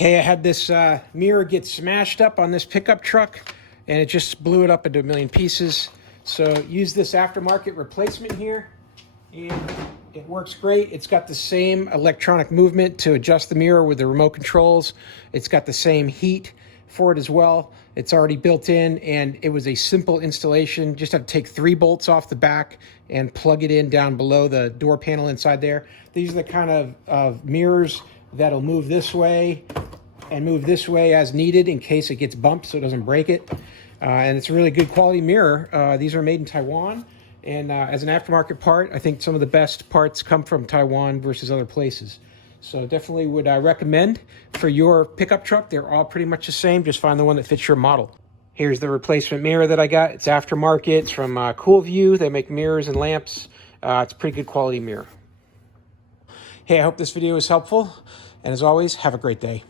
Hey, I had this mirror get smashed up on this pickup truck, and it just blew it up into a million pieces. So use this aftermarket replacement here, and it works great. It's got the same electronic movement to adjust the mirror with the remote controls. It's got the same heat for it as well. It's already built in, and it was a simple installation. Just have to take 3 bolts off the back and plug it in down below the door panel inside there. These are the kind of mirrors that'll move this way and move this way as needed in case it gets bumped so it doesn't break it. And it's a really good quality mirror. These are made in Taiwan, and as an aftermarket part, I think some of the best parts come from Taiwan versus other places. So definitely would recommend for your pickup truck. They're all pretty much the same. Just find the one that fits your model. Here's the replacement mirror that I got. It's aftermarket. It's from Cool View. They make mirrors and lamps. It's a pretty good quality mirror. Hey, I hope this video was helpful. And as always, have a great day.